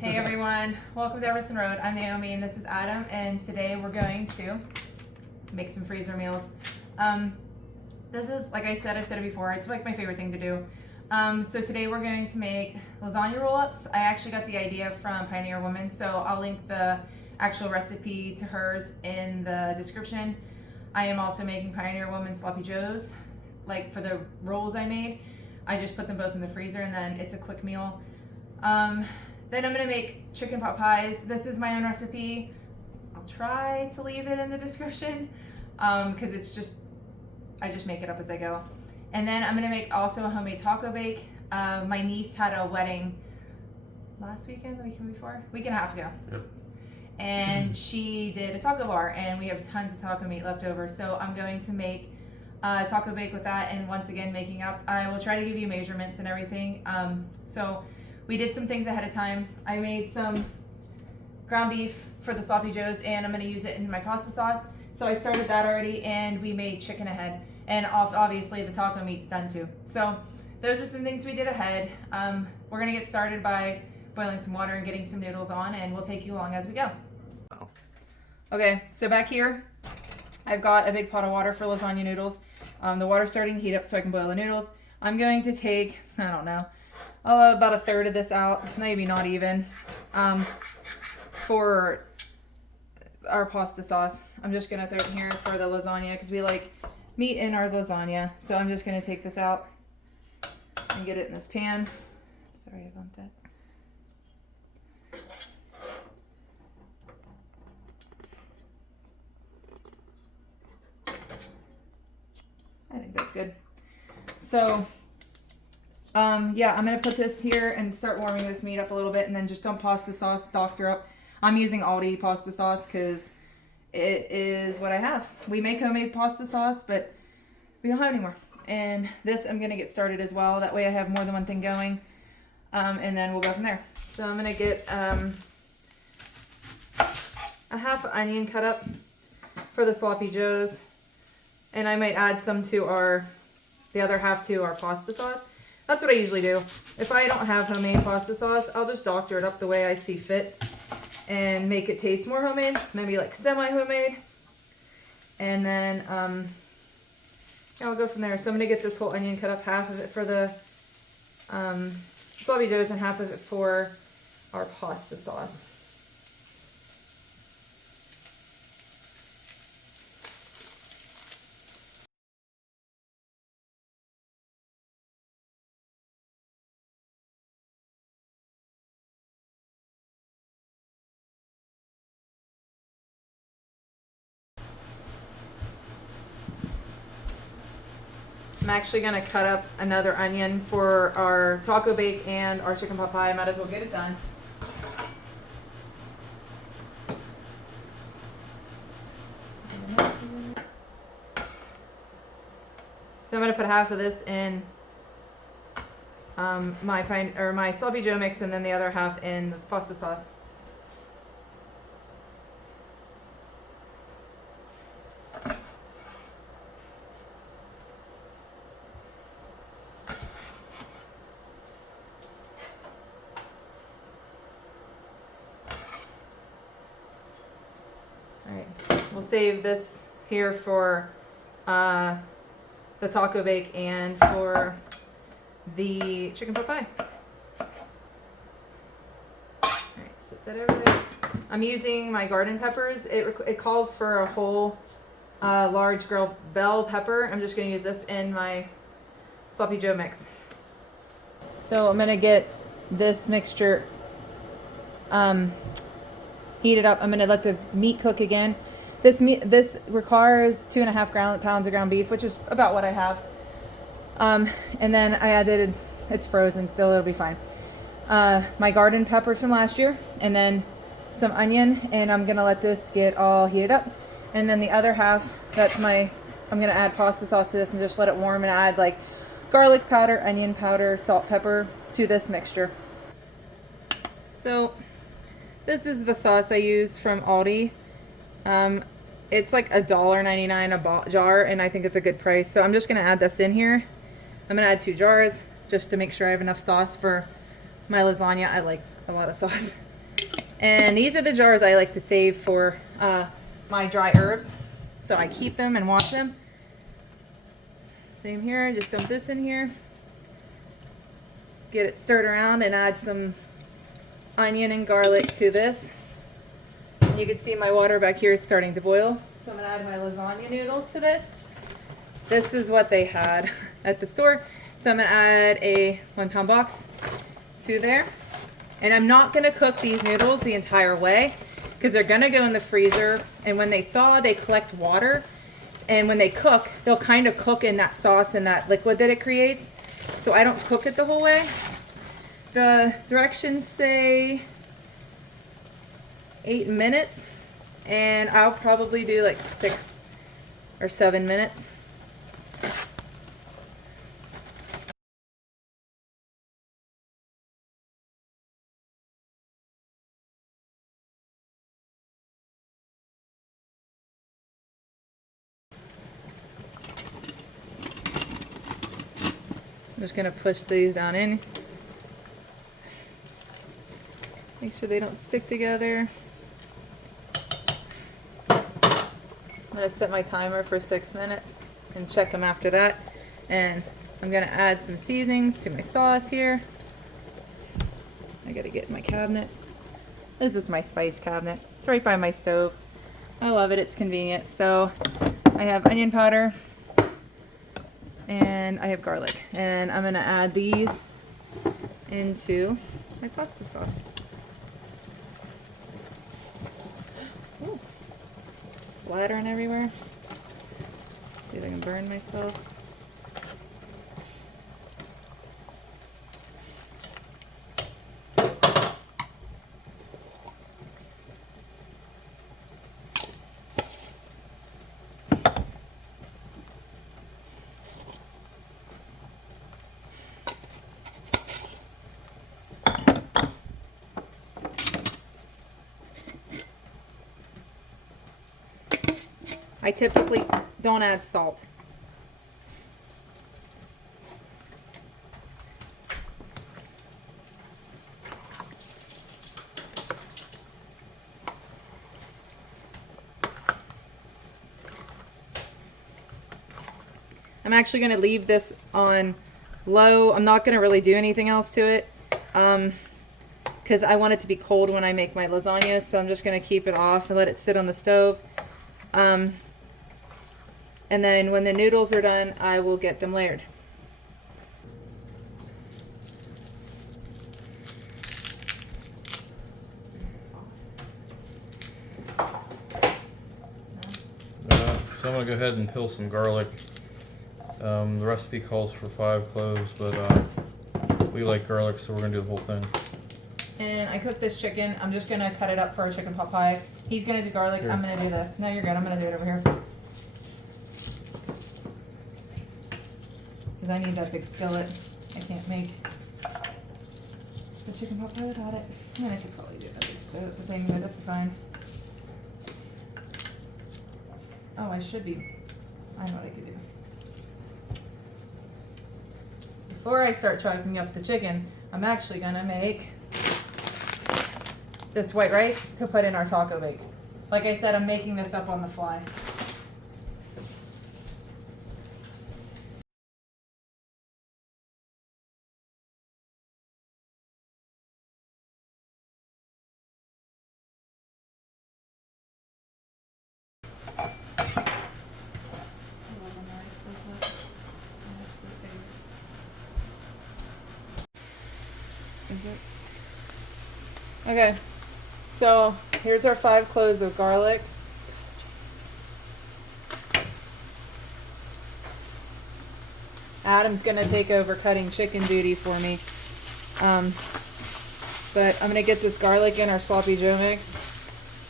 Hey everyone, welcome to Everson Road. I'm Naomi and this is Adam, and today we're going to make some freezer meals. This is, like I've said it before, it's like my favorite thing to do. So today we're going to make lasagna roll-ups. I actually got the idea from Pioneer Woman, so I'll link the actual recipe to hers in the description. I am also making Pioneer Woman sloppy joes. Like for the rolls I made, I just put them both in the freezer and then it's a quick meal. Then I'm gonna make chicken pot pies. This is my own recipe. I'll try to leave it in the description because I just make it up as I go. And then I'm gonna make also a homemade taco bake. My niece had a wedding last weekend, the weekend before, week and a half ago. Yep. And she did a taco bar and we have tons of taco meat left over. So I'm going to make taco bake with that, and once again making up. I will try to give you measurements and everything. So we did some things ahead of time. I made some ground beef for the sloppy joes and I'm going to use it in my pasta sauce. So I started that already, and we made chicken ahead, and obviously the taco meat's done too. So those are some things we did ahead. We're going to get started by boiling some water and getting some noodles on, and we'll take you along as we go. Wow. Okay, so back here I've got a big pot of water for lasagna noodles. The water's starting to heat up so I can boil the noodles. I'm going to take, I don't know, about a third of this out, maybe not even, for our pasta sauce. I'm just going to throw it in here for the lasagna because we like meat in our lasagna. So I'm just going to take this out and get it in this pan. Sorry about that. I think that's good. So, yeah, I'm going to put this here and start warming this meat up a little bit, and then just some pasta sauce, doctor up. I'm using Aldi pasta sauce because it is what I have. We make homemade pasta sauce, but we don't have any more. And this I'm going to get started as well. That way I have more than one thing going. And then we'll go from there. So I'm going to get a half onion cut up for the sloppy joes. And I might add some to the other half to our pasta sauce. That's what I usually do. If I don't have homemade pasta sauce, I'll just doctor it up the way I see fit and make it taste more homemade, maybe like semi-homemade. And then yeah, I'll go from there. So I'm gonna get this whole onion cut up, half of it for the sloppy joes and half of it for our pasta sauce. I'm actually going to cut up another onion for our taco bake and our chicken pot pie. Might as well get it done. So I'm going to put half of this in my sloppy joe mix, and then the other half in this pasta sauce. Alright, we'll save this here for the taco bake and for the chicken pot pie. Alright, set that over there. I'm using my garden peppers. It calls for a whole large bell pepper. I'm just going to use this in my sloppy joe mix. So I'm going to get this mixture heated up. I'm going to let the meat cook again. This requires 2.5 pounds of ground beef, which is about what I have. And then I added, it's frozen still, it'll be fine. My garden peppers from last year, and then some onion, and I'm going to let this get all heated up. And then the other half, I'm going to add pasta sauce to this and just let it warm, and add like garlic powder, onion powder, salt, pepper to this mixture. So this is the sauce I use from Aldi. It's like $1.99 a jar, and I think it's a good price. So I'm just going to add this in here. I'm going to add 2 jars just to make sure I have enough sauce for my lasagna. I like a lot of sauce. And these are the jars I like to save for my dry herbs. So I keep them and wash them. Same here, just dump this in here. Get it stirred around and add some onion and garlic to this. And you can see my water back here is starting to boil. So I'm gonna add my lasagna noodles to this. This is what they had at the store. So I'm gonna add a 1 pound box to there. And I'm not gonna cook these noodles the entire way because they're gonna go in the freezer. And when they thaw, they collect water. And when they cook, they'll kind of cook in that sauce and that liquid that it creates. So I don't cook it the whole way. The directions say 8 minutes, and I'll probably do like 6 or 7 minutes. I'm just gonna push these down in. Make sure they don't stick together. I'm gonna set my timer for 6 minutes and check them after that. And I'm gonna add some seasonings to my sauce here. I gotta get in my cabinet. This is my spice cabinet. It's right by my stove. I love it, it's convenient. So I have onion powder and I have garlic. And I'm gonna add these into my pasta sauce. Ooh, splattering everywhere. See if I can burn myself. I typically don't add salt. I'm actually going to leave this on low. I'm not going to really do anything else to it because I want it to be cold when I make my lasagna. So I'm just going to keep it off and let it sit on the stove. And then when the noodles are done, I will get them layered. So I'm going to go ahead and peel some garlic. The recipe calls for 5 cloves, but we like garlic, so we're going to do the whole thing. And I cooked this chicken. I'm just going to cut it up for a chicken pot pie. He's going to do garlic. Here. I'm going to do this. No, you're good. I'm going to do it over here. Because I need that big skillet. I can't make the chicken pot pie without it. I mean, I could probably do that big skillet thing, but that's fine. Oh, I should be. I know what I could do. Before I start chopping up the chicken, I'm actually going to make this white rice to put in our taco bake. Like I said, I'm making this up on the fly. Okay, so here's our 5 cloves of garlic. Adam's gonna take over cutting chicken duty for me. But I'm gonna get this garlic in our sloppy Joe mix.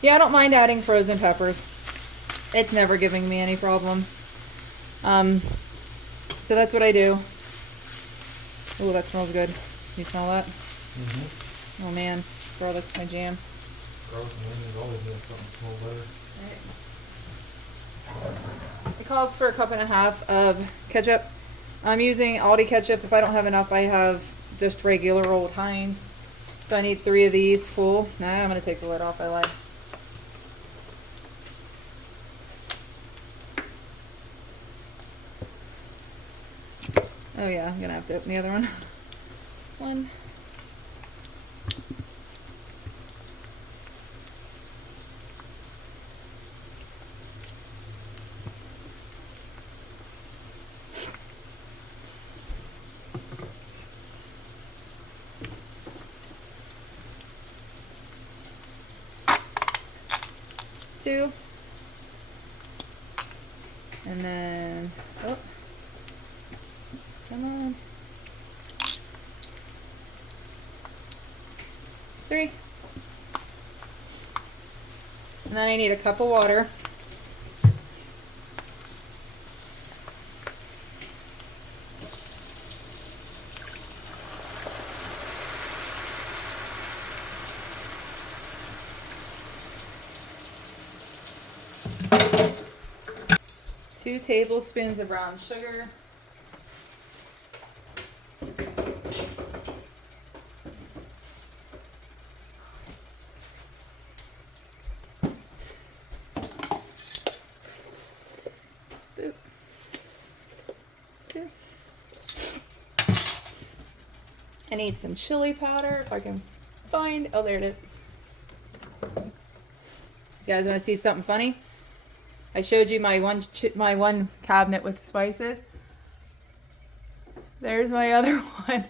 Yeah, I don't mind adding frozen peppers. It's never giving me any problem. So that's what I do. Oh, that smells good. You smell that? Mm-hmm. Oh man, garlic's my jam. Garlic and onions always make something smell better. Right. It calls for 1.5 cups of ketchup. I'm using Aldi ketchup. If I don't have enough, I have just regular old Heinz. So I need 3 of these full. Nah, I'm gonna take the lid off, I lied. Oh yeah, I'm gonna have to open the other one. 1. Two. And then, oh, come on. 3. And then I need a cup of water. Two tablespoons of brown sugar. Boop. 2. I need some chili powder if I can find. Oh, there it is. You guys want to see something funny? I showed you my one cabinet with spices. There's my other one.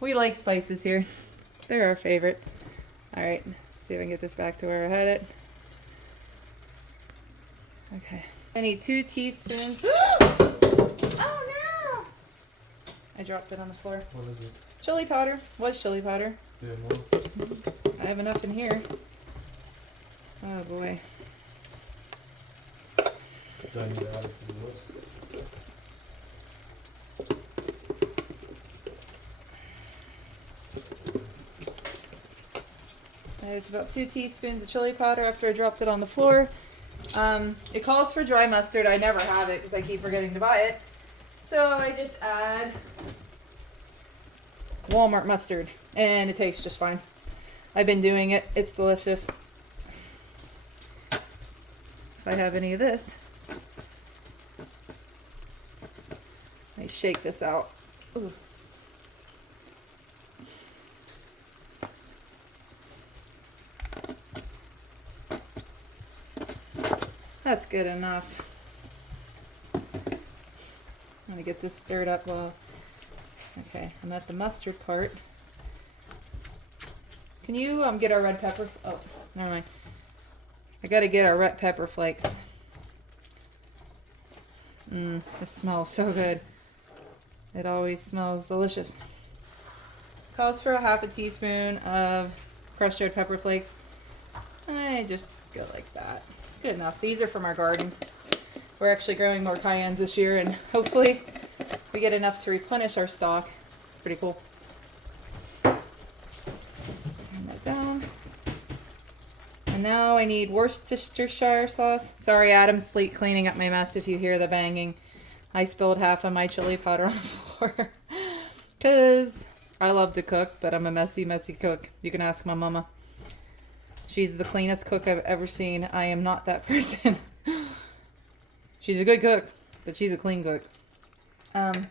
We like spices here. They're our favorite. All right, see if I can get this back to where I had it. Okay. I need 2 teaspoons. Oh no! I dropped it on the floor. What is it? Chili powder. Was chili powder. Yeah, more. I have enough in here. Oh boy. Do I need to add it to the list? It's about 2 teaspoons of chili powder after I dropped it on the floor. It calls for dry mustard. I never have it because I keep forgetting to buy it. So I just add Walmart mustard and it tastes just fine. I've been doing it. It's delicious. If I have any of this, I shake this out. Ooh. That's good enough. I'm gonna get this stirred up well. Okay, I'm at the mustard part. Can you get our red pepper? Oh, never mind. I gotta get our red pepper flakes. This smells so good. It always smells delicious. Calls for a half a teaspoon of crushed red pepper flakes. I just go like that. Good enough. These are from our garden. We're actually growing more cayennes this year, and hopefully we get enough to replenish our stock. It's pretty cool. Turn that down. And now I need Worcestershire sauce. Sorry, Adam's cleaning up my mess if you hear the banging. I spilled half of my chili powder on the floor. Because I love to cook, but I'm a messy, messy cook. You can ask my mama. She's the cleanest cook I've ever seen. I am not that person. She's a good cook, but she's a clean cook. It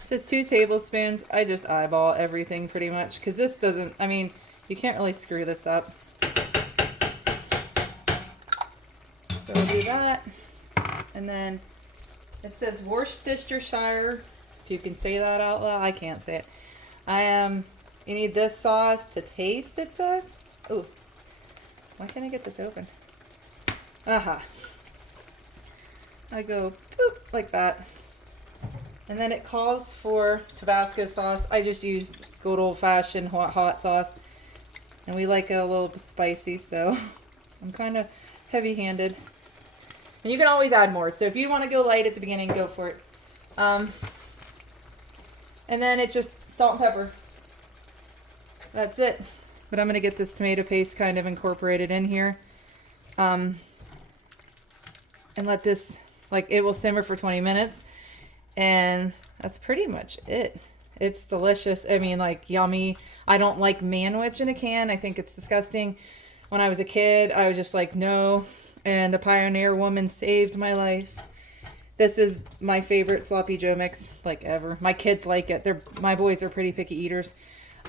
says 2 tablespoons. I just eyeball everything pretty much because this doesn't, I mean, you can't really screw this up. So I'll do that. And then it says Worcestershire. If you can say that out loud. I can't say it. You need this sauce to taste, it says. Ooh. Why can't I get this open? Aha. I go boop, like that. And then it calls for Tabasco sauce. I just use good old-fashioned hot sauce. And we like it a little bit spicy, so I'm kind of heavy-handed. And you can always add more. So if you want to go light at the beginning, go for it. And then it just salt and pepper. That's it. But I'm going to get this tomato paste kind of incorporated in here. And let this, it will simmer for 20 minutes. And that's pretty much it. It's delicious. I mean, like, yummy. I don't like manwich in a can. I think it's disgusting. When I was a kid, I was just like, no. And the Pioneer woman saved my life. This is my favorite sloppy Joe mix, like, ever. My kids like it. My boys are pretty picky eaters.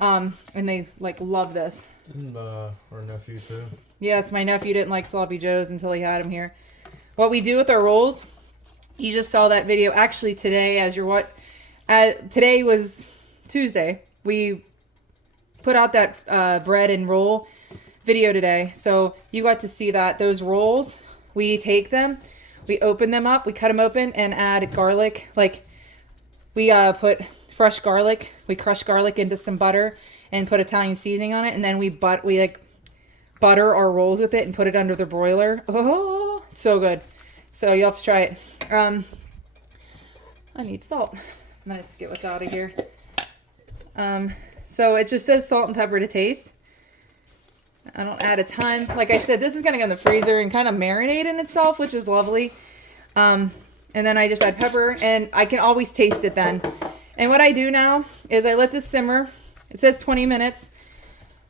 And they, like, love this. And our nephew too. Yes, my nephew didn't like sloppy joes until he had them here. What we do with our rolls, you just saw that video. Actually, today, today was Tuesday. We put out that bread and roll video today. So you got to see that. Those rolls, we take them, we open them up, we cut them open and add garlic. Like, we put fresh garlic. We crush garlic into some butter and put Italian seasoning on it. And then we like butter our rolls with it and put it under the broiler. Oh, so good. So you'll have to try it. I need salt. I'm gonna just get what's out of here. So it just says salt and pepper to taste. I don't add a ton. Like I said, this is gonna go in the freezer and kind of marinate in itself, which is lovely. And then I just add pepper, and I can always taste it then. And what I do now is I let this simmer. It says 20 minutes.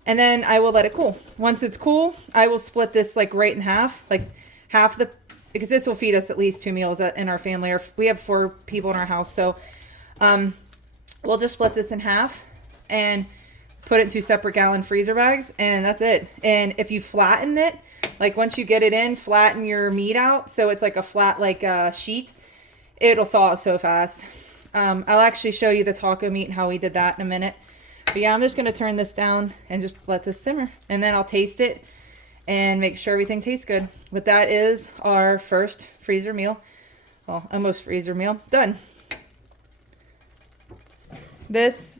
And then I will let it cool. Once it's cool, I will split this like right in half. Like because this will feed us at least 2 meals in our family. We have 4 people in our house. So we'll just split this in half and put it in 2 separate gallon freezer bags. And that's it. And if you flatten it, like once you get it in, flatten your meat out. So it's like a flat sheet. It'll thaw so fast. I'll actually show you the taco meat and how we did that in a minute. But yeah, I'm just going to turn this down and just let this simmer. And then I'll taste it and make sure everything tastes good. But that is our first freezer meal. Well, almost freezer meal. Done. This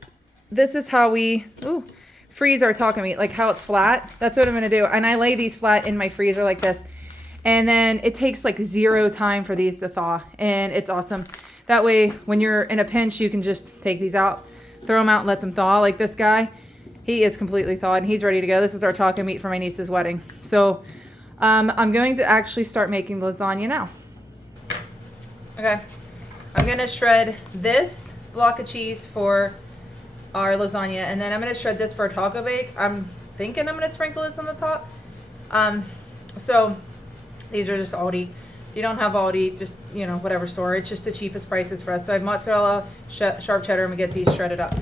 is how we freeze our taco meat, like how it's flat. That's what I'm going to do. And I lay these flat in my freezer like this. And then it takes like 0 time for these to thaw. And it's awesome. That way, when you're in a pinch, you can just take these out, throw them out and let them thaw. Like this guy, he is completely thawed and he's ready to go. This is our taco meat for my niece's wedding. So I'm going to actually start making lasagna now. Okay, I'm going to shred this block of cheese for our lasagna, and then I'm going to shred this for a taco bake. I'm thinking I'm going to sprinkle this on the top. So these are just Aldi. If you don't have Aldi, just, whatever store. It's just the cheapest prices for us. So I have mozzarella, sharp cheddar, and we get these shredded up.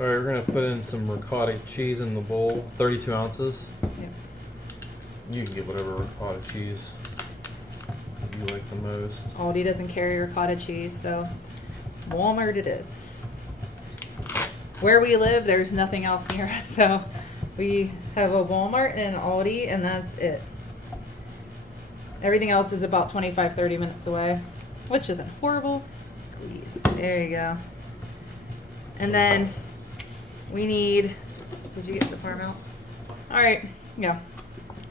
All right, we're gonna put in some ricotta cheese in the bowl, 32 ounces. Yeah. You can get whatever ricotta cheese you like the most. Aldi doesn't carry ricotta cheese, so Walmart it is. Where we live, there's nothing else near us, so we have a Walmart and an Aldi, and that's it. Everything else is about 25-30 minutes away, which isn't horrible. Squeeze. There you go. And then we need, did you get the farm out? All right, yeah.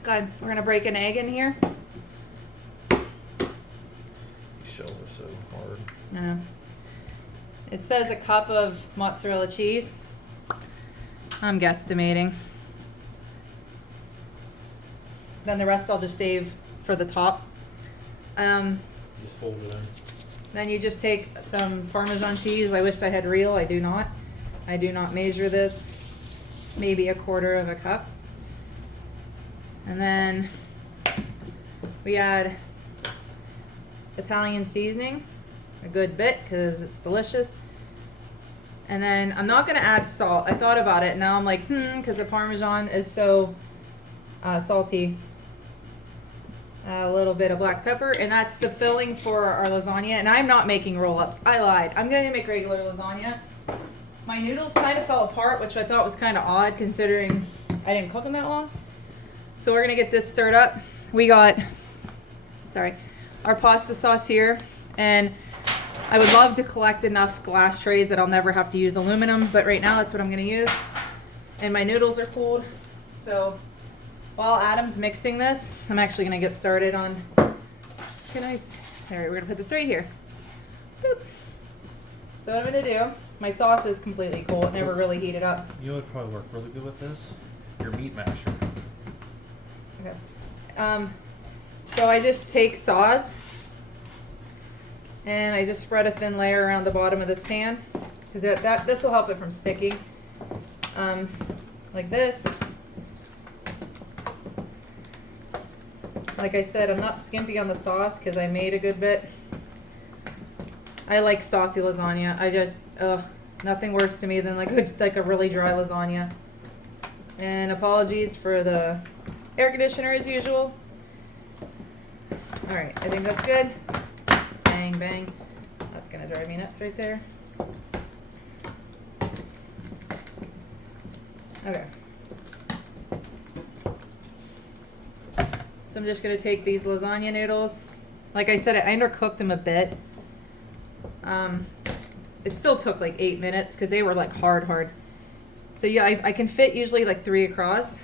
Good. We're gonna break an egg in here. These shells are so hard. I know. It says a cup of mozzarella cheese. I'm guesstimating. Then the rest I'll just save for the top. Just fold it in. Then you just take some Parmesan cheese. I wished I had real. I do not. I do not measure this. Maybe a 1/4 of a cup. And then we add Italian seasoning, a good bit because it's delicious. And then I'm not going to add salt. I thought about it. Now I'm like, because the Parmesan is so salty. A little bit of black pepper, and that's the filling for our lasagna. And I'm not making roll-ups. I lied. I'm going to make regular lasagna. My noodles kind of fell apart, which I thought was kind of odd considering I didn't cook them that long. So we're going to get this stirred up. We got, our pasta sauce here. And I would love to collect enough glass trays that I'll never have to use aluminum. But right now, that's what I'm going to use. And my noodles are cooled. So while Adam's mixing this, I'm actually going to get started on, there, we're going to put this right here. Boop. So what I'm gonna do, my sauce is completely cold, it never really heated up. You know what would probably work really good with this? Your meat masher. Okay. So I just take sauce and I just spread a thin layer around the bottom of this pan because this will help it from sticking. Like this. Like I said, I'm not skimpy on the sauce because I made a good bit. I like saucy lasagna. I just, nothing worse to me than like a really dry lasagna. And apologies for the air conditioner as usual. All right, I think that's good. Bang, bang. That's gonna drive me nuts right there. Okay. So I'm just gonna take these lasagna noodles. Like I said, I undercooked them a bit. It still took like 8 minutes because they were like hard. So yeah, I can fit usually like 3 across.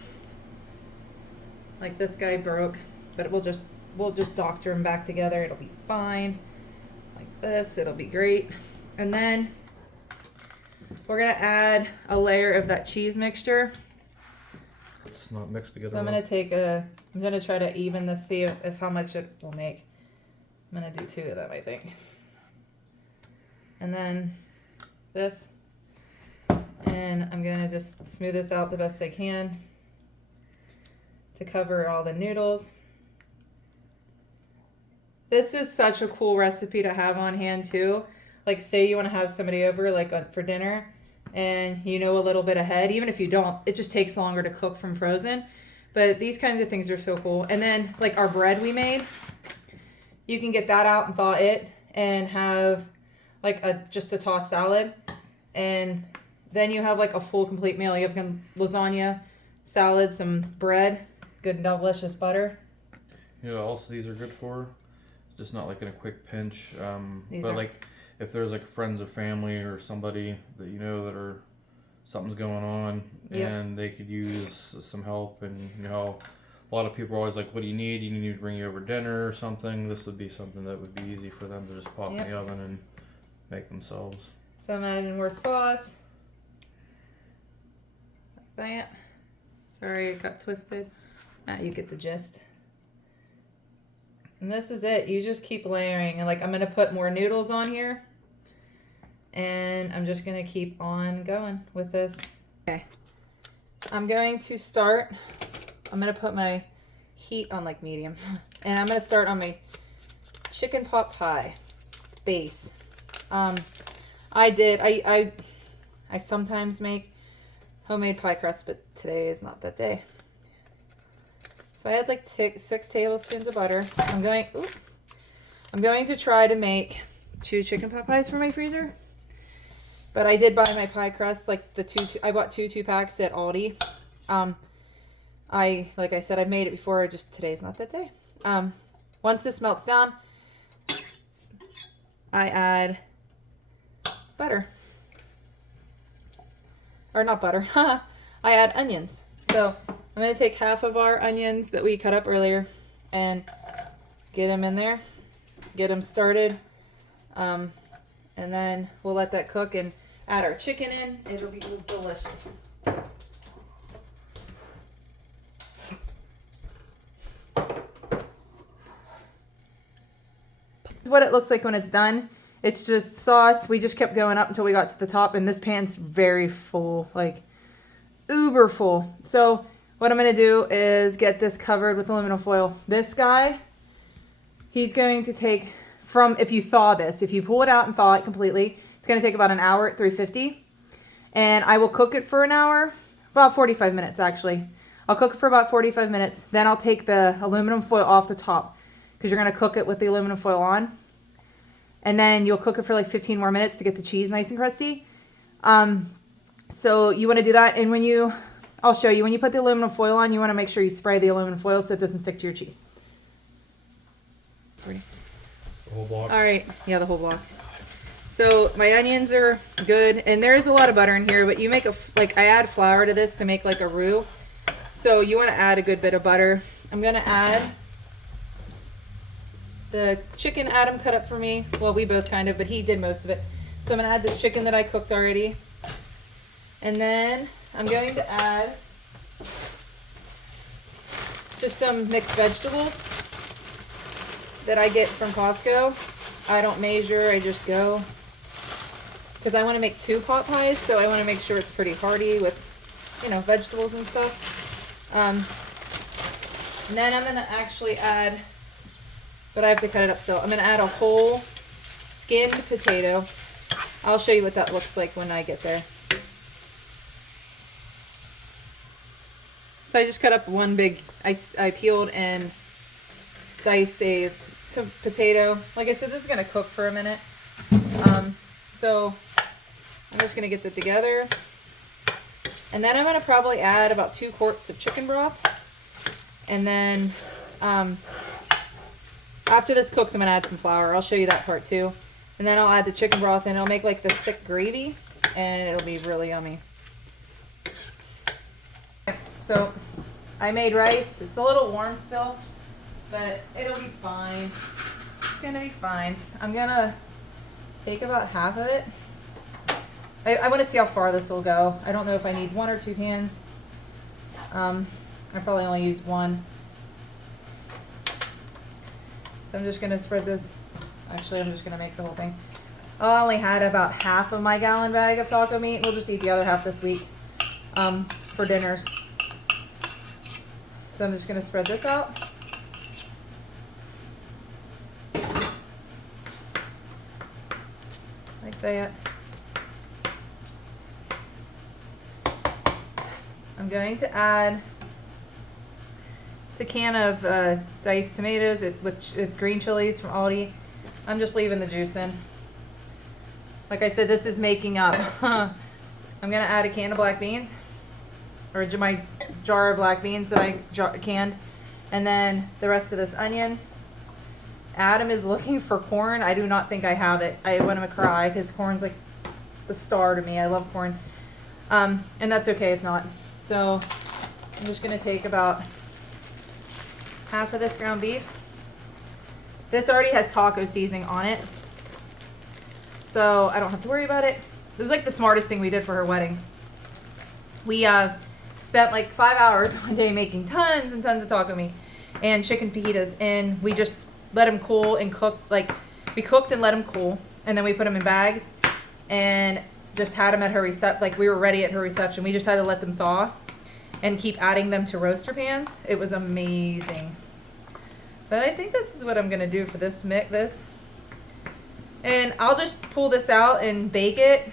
Like this guy broke, but we'll just doctor them back together. It'll be fine. Like this, it'll be great. And then we're gonna add a layer of that cheese mixture. It's not mixed together. So I'm gonna try to even this, see if how much it will make. I'm gonna do 2 of them, I think. And then this. And I'm gonna just smooth this out the best I can to cover all the noodles. This is such a cool recipe to have on hand too. Like say you wanna have somebody over like for dinner and you know a little bit ahead, even if you don't, it just takes longer to cook from frozen. But these kinds of things are so cool. And then like our bread we made, you can get that out and thaw it and have like just a tossed salad. And then you have like a full complete meal. You have lasagna, salad, some bread, good delicious butter. You know, also these are good for, just not like in a quick pinch. But are... like if there's like friends or family or somebody that you know that are something's going on and they could use some help, and you know a lot of people are always like, what do you need? You need to bring you over dinner or something. This would be something that would be easy for them to just pop in the oven and make themselves. So I'm adding more sauce. Like that. Sorry, it got twisted. You get the gist. And this is it. You just keep layering. And like I'm going to put more noodles on here. And I'm just going to keep on going with this. Okay. I'm going to start. I'm going to put my heat on like medium. And I'm going to start on my chicken pot pie base. I sometimes make homemade pie crust, but today is not that day. So I had like 6 tablespoons of butter. I'm going to try to make 2 chicken pot pies for my freezer. But I did buy my pie crust, like I bought 2 packs at Aldi. Like I said, I've made it before, just today's not that day. Once this melts down, I add butter. Or not butter. I add onions. So I'm going to take half of our onions that we cut up earlier and get them in there. Get them started. And then we'll let that cook and add our chicken in. It'll be delicious. This is what it looks like when it's done. It's just sauce. We just kept going up until we got to the top, and this pan's very full, like uber full. So what I'm going to do is get this covered with aluminum foil. This guy, he's going to take if you thaw this, if you pull it out and thaw it completely, it's going to take about an hour at 350. And I will cook it for an hour, about 45 minutes actually. I'll cook it for about 45 minutes. Then I'll take the aluminum foil off the top because you're going to cook it with the aluminum foil on. And then you'll cook it for like 15 more minutes to get the cheese nice and crusty. So you want to do that. And I'll show you, when you put the aluminum foil on, you want to make sure you spray the aluminum foil so it doesn't stick to your cheese. The whole block? All right. Yeah, the whole block. So my onions are good. And there is a lot of butter in here, but you make I add flour to this to make like a roux. So you want to add a good bit of butter. I'm going to add the chicken Adam cut up for me. Well, we both kind of, but he did most of it. So I'm gonna add this chicken that I cooked already. And then I'm going to add just some mixed vegetables that I get from Costco. I don't measure, I just go. Because I want to make 2 pot pies, so I want to make sure it's pretty hearty with, you know, vegetables and stuff. And then I'm going to actually add, but I have to cut it up still. I'm going to add a whole skinned potato. I'll show you what that looks like when I get there. So I just cut up one big, I peeled and diced a potato. Like I said, this is going to cook for a minute. So I'm just going to get that together. And then I'm going to probably add about 2 quarts of chicken broth. And then after this cooks, I'm going to add some flour. I'll show you that part too. And then I'll add the chicken broth and it'll make like this thick gravy. And it'll be really yummy. So I made rice. It's a little warm still, but it'll be fine. It's gonna be fine. I'm gonna take about half of it. I want to see how far this will go. I don't know if I need 1 or 2 pans. I probably only use 1. So I'm just gonna spread this. Actually, I'm just gonna make the whole thing. I only had about half of my gallon bag of taco meat. We'll just eat the other half this week for dinners. So I'm just going to spread this out. Like that. I'm going to add a can of diced tomatoes with green chilies from Aldi. I'm just leaving the juice in. Like I said, this is making up. I'm going to add a can of black beans. Or my jar of black beans that I canned. And then the rest of this onion. Adam is looking for corn. I do not think I have it. I want him to cry because corn's like the star to me. I love corn. And that's okay if not. So I'm just going to take about half of this ground beef. This already has taco seasoning on it. So I don't have to worry about it. It was like the smartest thing we did for her wedding. We spent like 5 hours one day making tons and tons of taco meat and chicken fajitas, and we just let them cool and cook. Like we cooked and let them cool, and then we put them in bags and just had them at her like we were ready at her reception. We just had to let them thaw and keep adding them to roaster pans. It was amazing. But I think this is what I'm gonna do for this and I'll just pull this out and bake it.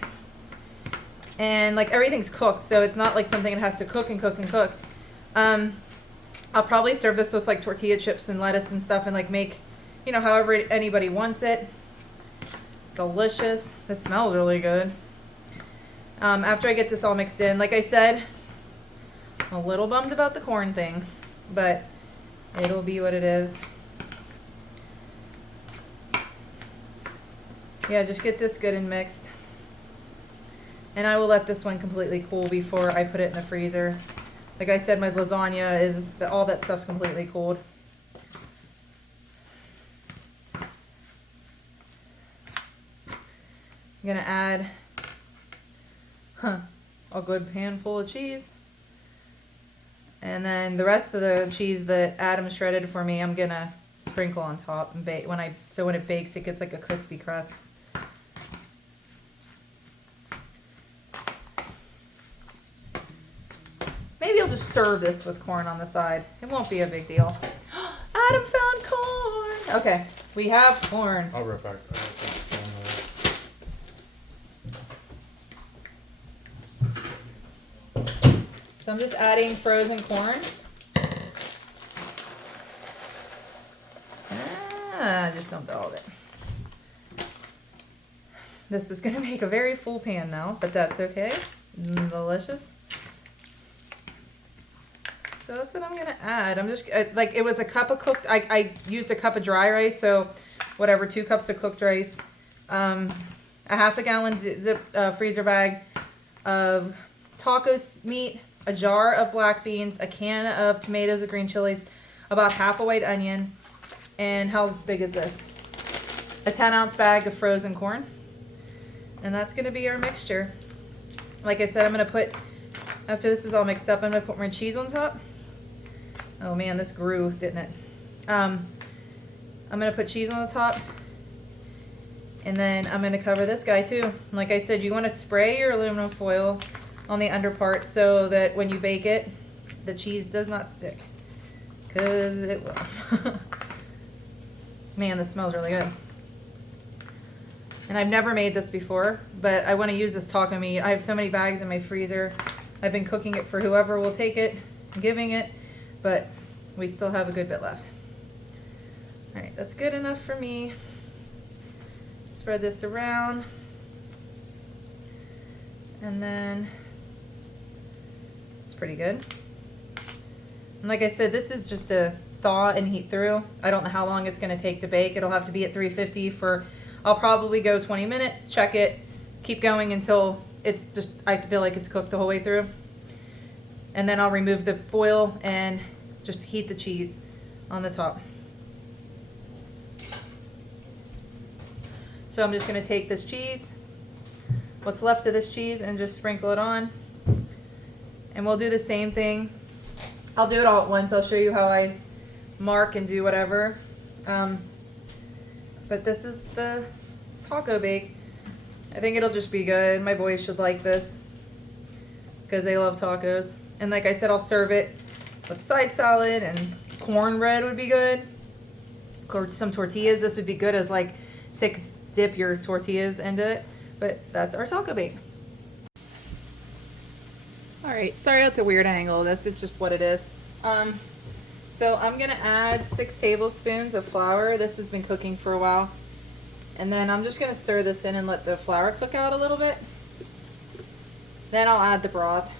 And like everything's cooked, so it's not like something that has to cook and cook and cook. I'll probably serve this with like tortilla chips and lettuce and stuff and like make, you know, however anybody wants it. Delicious. This smells really good. After I get this all mixed in, like I said, I'm a little bummed about the corn thing, but it'll be what it is. Yeah, just get this good and mixed. And I will let this one completely cool before I put it in the freezer. Like I said, my lasagna is, all that stuff's completely cooled. I'm gonna add a good handful of cheese. And then the rest of the cheese that Adam shredded for me, I'm gonna sprinkle on top and bake so when it bakes it gets like a crispy crust. Maybe I'll just serve this with corn on the side. It won't be a big deal. Adam found corn. Okay, we have corn. I'll be right back. So I'm just adding frozen corn. I just dumped all of it. This is gonna make a very full pan now, but that's okay. Delicious. So that's what I'm gonna add. I'm just like, it was a cup of cooked. I used a cup of dry rice, so whatever, 2 cups of cooked rice, a half a gallon freezer bag of taco meat, a jar of black beans, a can of tomatoes with green chilies, about half a white onion, and how big is this? A 10-ounce bag of frozen corn. And that's gonna be our mixture. Like I said, I'm gonna put, after this is all mixed up, I'm gonna put more cheese on top. Oh man, this grew, didn't it? I'm gonna put cheese on the top. And then I'm gonna cover this guy too. Like I said, you wanna spray your aluminum foil on the under part so that when you bake it, the cheese does not stick. Cause it will. Man, this smells really good. And I've never made this before, but I wanna use this taco meat. I have so many bags in my freezer. I've been cooking it for whoever will take it, giving it, but we still have a good bit left. All right, that's good enough for me. Spread this around. And then it's pretty good. And like I said, this is just a thaw and heat through. I don't know how long it's gonna take to bake. It'll have to be at 350 for, I'll probably go 20 minutes, check it, keep going until it's just, I feel like it's cooked the whole way through. And then I'll remove the foil and just heat the cheese on the top. So I'm just gonna take this cheese, what's left of this cheese, and just sprinkle it on. And we'll do the same thing. I'll do it all at once. I'll show you how I mark and do whatever. But this is the taco bake. I think it'll just be good. My boys should like this because they love tacos. And like I said, I'll serve it with side salad, and cornbread would be good. Or some tortillas. This would be good as like, dip your tortillas into it. But that's our taco bake. All right, sorry about the weird angle of this. It's just what it is. So I'm gonna add 6 tablespoons of flour. This has been cooking for a while. And then I'm just gonna stir this in and let the flour cook out a little bit. Then I'll add the broth.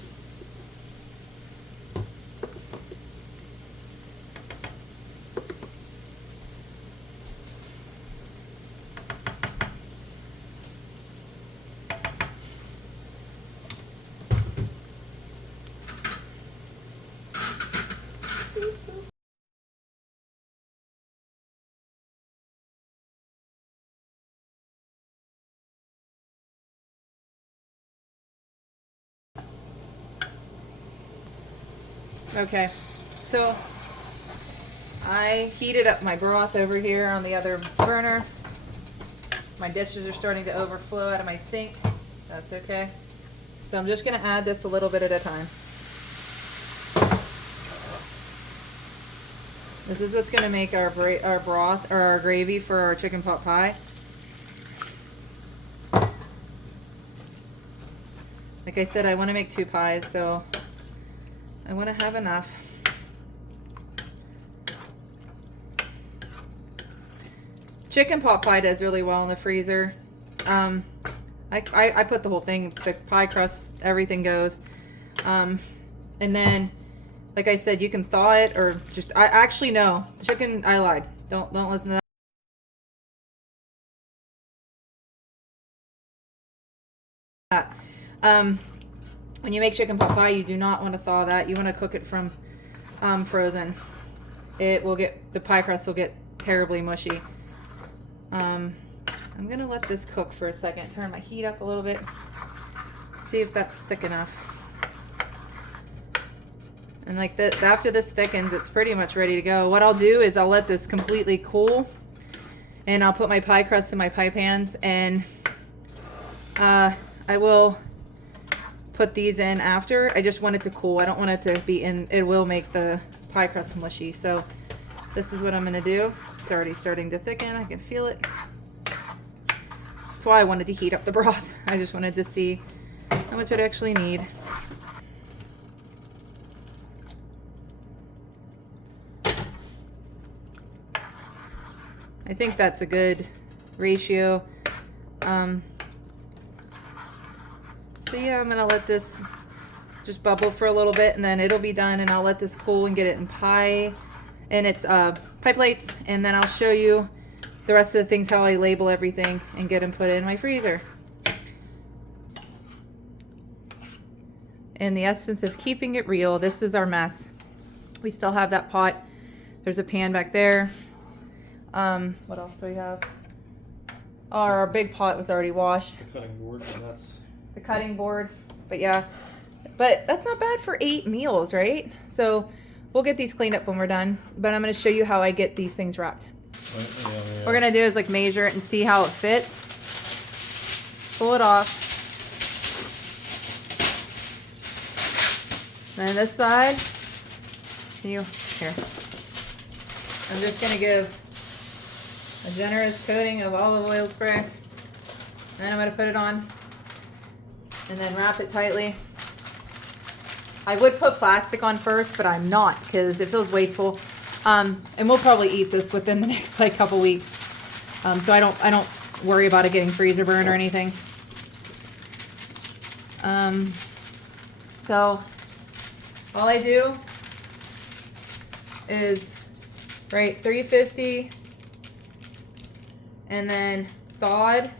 Okay, so I heated up my broth over here on the other burner. My dishes are starting to overflow out of my sink. That's okay. So I'm just gonna add this a little bit at a time. This is what's gonna make our broth, or our gravy for our chicken pot pie. Like I said, I wanna make 2 pies, so I want to have enough. Chicken pot pie does really well in the freezer. I put the whole thing, the pie crust, everything goes. And then, like I said, you can thaw it or just, I actually no, the chicken, I lied. Don't listen to that. When you make chicken pot pie, you do not want to thaw that. You want to cook it from frozen. It will get, the pie crust will get terribly mushy. I'm going to let this cook for a second. Turn my heat up a little bit. See if that's thick enough. And like that, after this thickens, it's pretty much ready to go. What I'll do is I'll let this completely cool. And I'll put my pie crust in my pie pans. And I will put these in after. I just want it to cool. I don't want it to be in, it will make the pie crust mushy. So this is what I'm gonna do. It's already starting to thicken. I can feel it. That's why I wanted to heat up the broth. I just wanted to see how much I'd actually need. I think that's a good ratio. So yeah, I'm gonna let this just bubble for a little bit, and then it'll be done, and I'll let this cool and get it in pie, and it's pie plates, and then I'll show you the rest of the things, how I label everything and get them put in my freezer. In the essence of keeping it real, this is our mess. We still have that pot. There's a pan back there. What else do we have? Our big pot was already washed. The cutting board, that's... The cutting board. But yeah. But that's not bad for 8 meals, right? So we'll get these cleaned up when we're done. But I'm going to show you how I get these things wrapped. Yeah. What we're going to do is like measure it and see how it fits. Pull it off. And then this side. Can you? Here. I'm just going to give a generous coating of olive oil spray. Then I'm going to put it on. And then wrap it tightly. I would put plastic on first, but I'm not because it feels wasteful. And we'll probably eat this within the next like couple weeks. So I don't worry about it getting freezer burn or anything. So all I do is write 350 and then thawed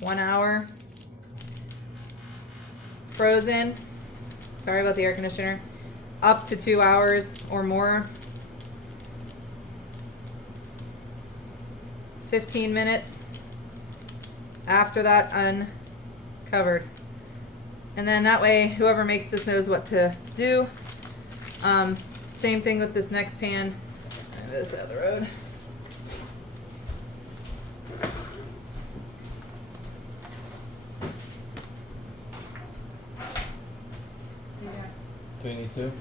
1 hour. Frozen, sorry about the air conditioner, up to 2 hours or more. 15 minutes. After that, uncovered. And then that way, whoever makes this knows what to do. Same thing with this next pan. Move this out of the road. Do you need to?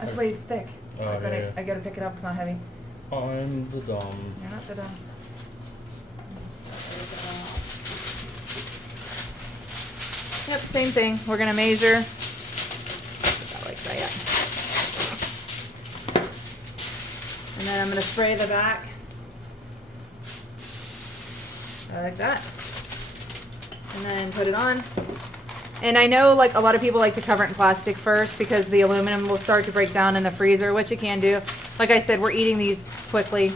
That's why it's thick. Oh, I gotta pick it up, it's not heavy. I'm the dumb. You're not the dumb. Yep, same thing. We're gonna measure. Not like that yet. And then I'm gonna spray the back. Like that. And then put it on. And I know like a lot of people like to cover it in plastic first because the aluminum will start to break down in the freezer, which it can do. Like I said, we're eating these quickly.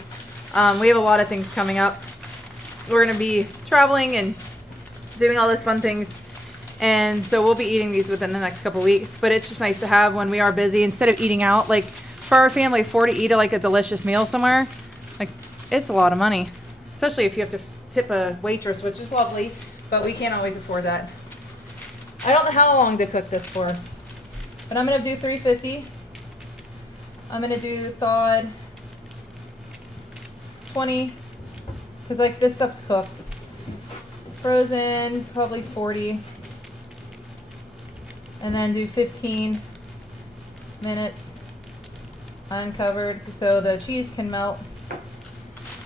We have a lot of things coming up. We're gonna be traveling and doing all these fun things. And so we'll be eating these within the next couple weeks, but it's just nice to have when we are busy instead of eating out. Like for our family of 4 to eat like a delicious meal somewhere, like it's a lot of money, especially if you have to tip a waitress, which is lovely, but we can't always afford that. I don't know how long to cook this for, but I'm going to do 350. I'm going to do thawed 20, because like this stuff's cooked. Frozen, probably 40. And then do 15 minutes uncovered so the cheese can melt.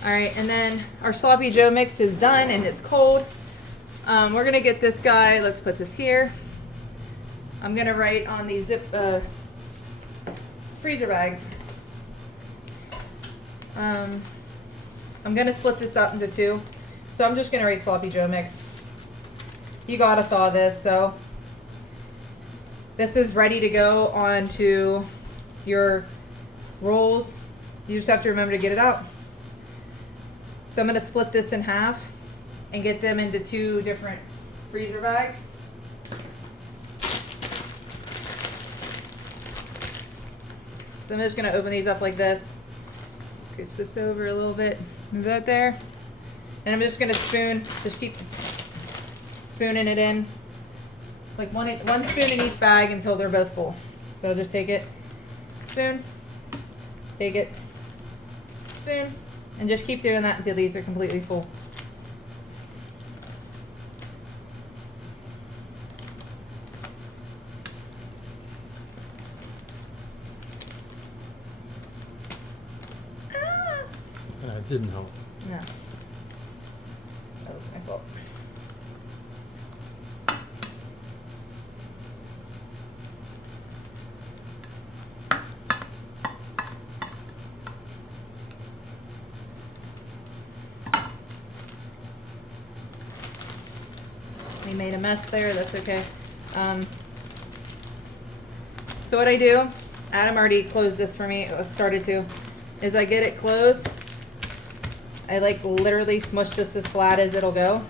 All right, and then our sloppy Joe mix is done and it's cold. We're gonna get this guy, let's put this here. I'm gonna write on these zip freezer bags. I'm gonna split this up into 2. So I'm just gonna write sloppy Joe mix. You gotta thaw this, so this is ready to go onto your rolls. You just have to remember to get it out. So I'm gonna split this in half and get them into 2 different freezer bags. So I'm just gonna open these up like this. Scooch this over a little bit, move that there. And I'm just gonna just keep spooning it in. Like one spoon in each bag until they're both full. So just take it, spoon, take it, spoon, and just keep doing that until these are completely full. And I didn't help. No. That was my fault. We made a mess there, that's okay. So what I do, Adam already closed this for me, started to, is I get it closed. I like literally smush this as flat as it'll go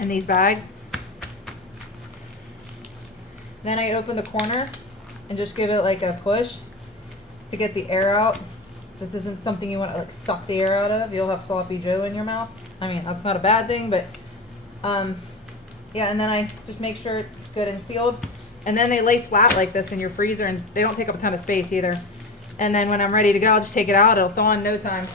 in these bags. Then I open the corner and just give it like a push to get the air out. This isn't something you want to like suck the air out of. You'll have sloppy Joe in your mouth. I mean, that's not a bad thing, but yeah, and then I just make sure it's good and sealed. And then they lay flat like this in your freezer, and they don't take up a ton of space either. And then when I'm ready to go, I'll just take it out. It'll thaw in no time.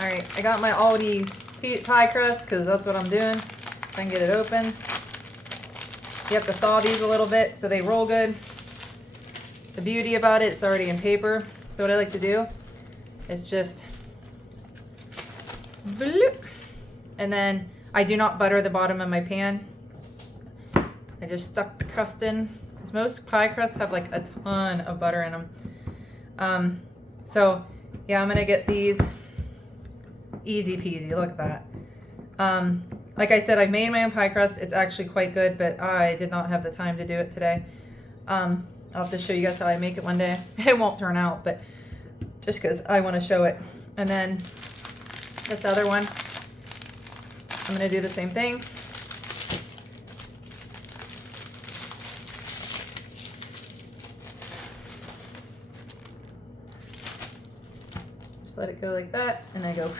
All right, I got my Aldi pie crust because that's what I'm doing. If I can get it open. You have to thaw these a little bit so they roll good. The beauty about it, it's already in paper. So what I like to do is just bloop. And then I do not butter the bottom of my pan. I just stuck the crust in. Because most pie crusts have like a ton of butter in them. So yeah, I'm gonna get these easy peasy. Look at that. Like I said, I've made my own pie crust. It's actually quite good, but I did not have the time to do it today. I'll have to show you guys how I make it one day. It won't turn out, but just because I want to show it. And then this other one, I'm going to do the same thing. Just let it go like that, and I go.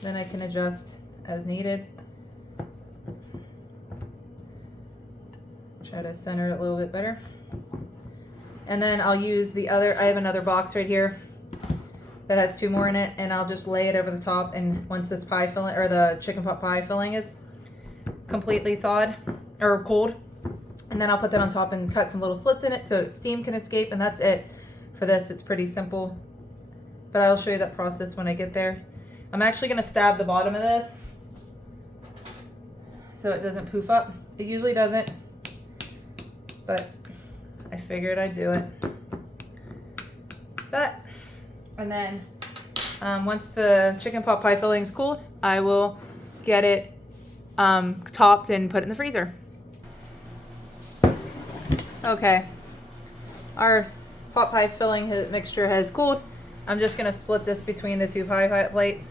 Then I can adjust as needed. Try to center it a little bit better. And then I'll use the other, I have another box right here that has 2 more in it, and I'll just lay it over the top, and once this pie filling, or the chicken pot pie filling is completely thawed, or cold, and then I'll put that on top and cut some little slits in it so steam can escape, and that's it for this. It's pretty simple, but I'll show you that process when I get there. I'm actually gonna stab the bottom of this so it doesn't poof up. It usually doesn't, but I figured I'd do it. And then once the chicken pot pie filling is cooled, I will get it topped and put it in the freezer. Okay, our pot pie filling mixture has cooled. I'm just gonna split this between the 2 pie plates.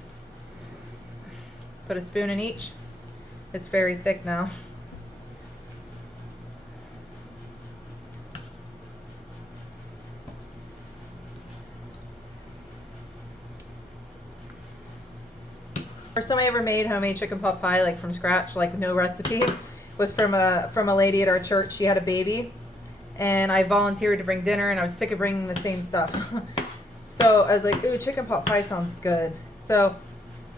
Put a spoon in each. It's very thick now. First time I ever made homemade chicken pot pie, like from scratch, like no recipe, was from a lady at our church. She had a baby, and I volunteered to bring dinner, and I was sick of bringing the same stuff. So I was like, ooh, chicken pot pie sounds good. So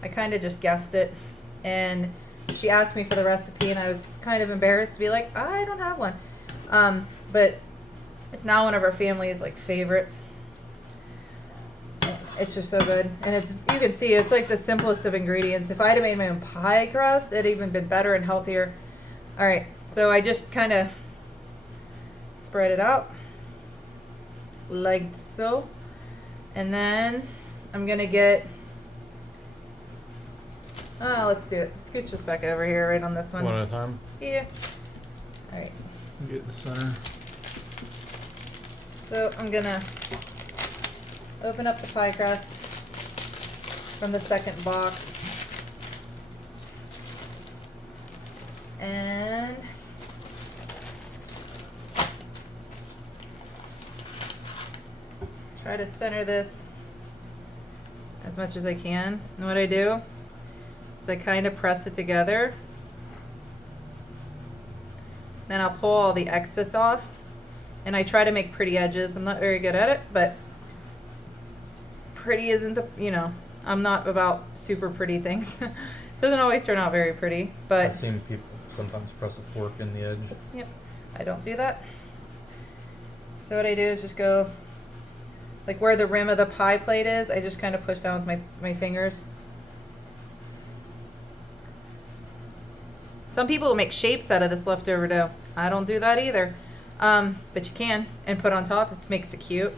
I kind of just guessed it, and she asked me for the recipe, and I was kind of embarrassed to be like, I don't have one. But it's now one of our family's like favorites. It's just so good, and it's, you can see it's like the simplest of ingredients. If I had made my own pie crust, it'd even been better and healthier. All right, so I just kind of spread it out like so, and then I'm gonna get, let's do it. Scooch this back over here, right on this one. One at a time? Yeah. All right. Get the center. So I'm gonna open up the pie crust from the second box, and try to center this as much as I can. And what I do is I kind of press it together. Then I'll pull all the excess off, and I try to make pretty edges. I'm not very good at it, but pretty isn't the, you know, I'm not about super pretty things. It doesn't always turn out very pretty, but I've seen people sometimes press a fork in the edge. Yep, I don't do that. So what I do is just go like where the rim of the pie plate is, I just kind of push down with my fingers. Some people will make shapes out of this leftover dough. I don't do that either, but you can, and put on top. It makes it cute.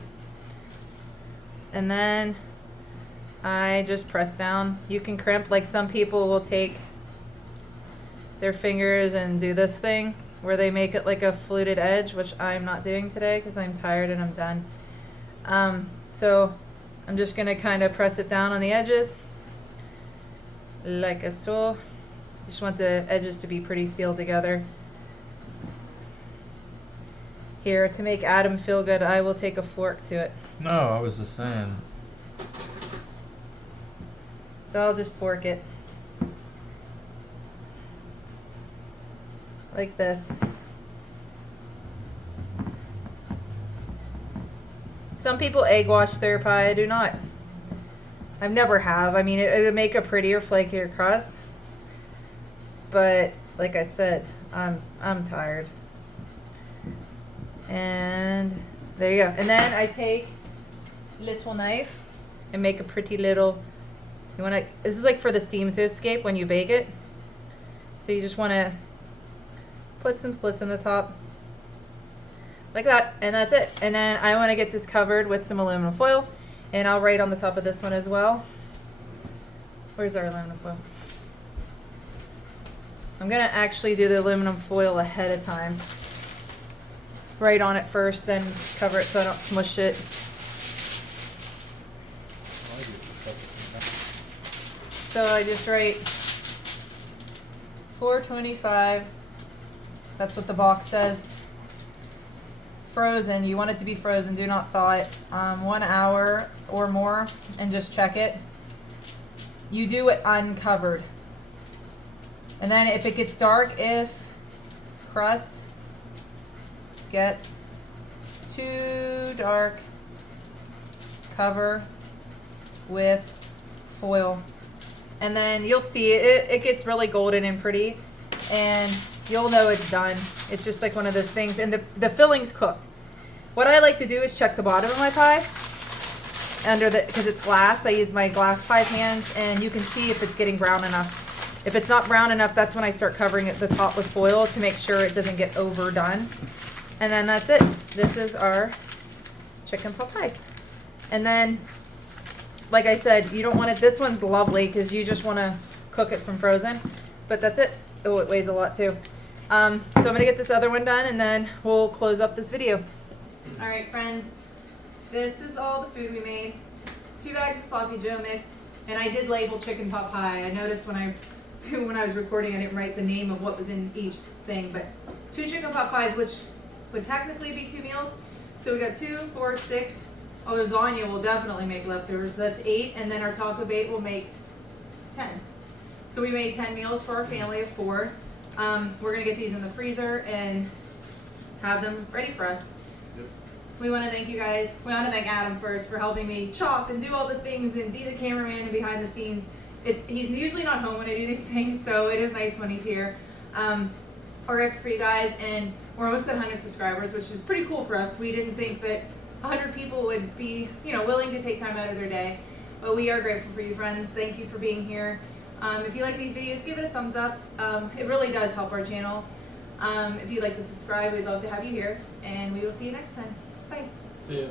And then I just press down. You can crimp, like some people will take their fingers and do this thing where they make it like a fluted edge, which I'm not doing today because I'm tired and I'm done. So I'm just gonna kind of press it down on the edges like so. Just want the edges to be pretty sealed together. Here, to make Adam feel good, I will take a fork to it. No, I was just saying. So I'll just fork it. Like this. Some people egg wash their pie, I do not. I've never have. I mean, it would make a prettier, flakier crust. But, like I said, I'm tired. And there you go. And then I take little knife and make a pretty little, you want to, this is like for the steam to escape when you bake it. So you just want to put some slits in the top like that, and that's it. And then I want to get this covered with some aluminum foil, and I'll write on the top of this one as well. Where's our aluminum foil? I'm gonna actually do the aluminum foil ahead of time. Write on it first, then cover it so I don't smush it. So I just write 425. That's what the box says. Frozen. You want it to be frozen. Do not thaw it. 1 hour or more, and just check it. You do it uncovered. And then if it gets dark, if crust gets too dark, cover with foil. And then you'll see it gets really golden and pretty, and you'll know it's done. It's just like one of those things, and the filling's cooked. What I like to do is check the bottom of my pie because it's glass. I use my glass pie pans, and you can see if it's getting brown enough. If it's not brown enough, that's when I start covering it the top with foil to make sure it doesn't get overdone. And then that's it. This is our chicken pot pies. And then, like I said, you don't want it, this one's lovely because you just want to cook it from frozen. But that's it. Oh, it weighs a lot too. So I'm going to get this other one done, and then we'll close up this video. All right, friends. This is all the food we made. 2 bags of sloppy Joe mix. And I did label chicken pot pie. I noticed when I was recording, I didn't write the name of what was in each thing, but 2 chicken pot pies, which would technically be 2 meals. So we got 2, 4, 6. Our lasagna will definitely make leftovers, so that's 8, and then our taco bait will make 10. So we made 10 meals for our family of 4. We're gonna get these in the freezer and have them ready for us. Yep. We want to thank you guys. We want to thank Adam first for helping me chop and do all the things and be the cameraman and behind the scenes. He's usually not home when I do these things, so it is nice when he's here. Or for you guys, and we're almost at 100 subscribers, which is pretty cool for us. We didn't think that 100 people would be, willing to take time out of their day, but we are grateful for you, friends. Thank you for being here. If you like these videos, give it a thumbs up. It really does help our channel. If you'd like to subscribe, we'd love to have you here, and we will see you next time. Bye. See ya.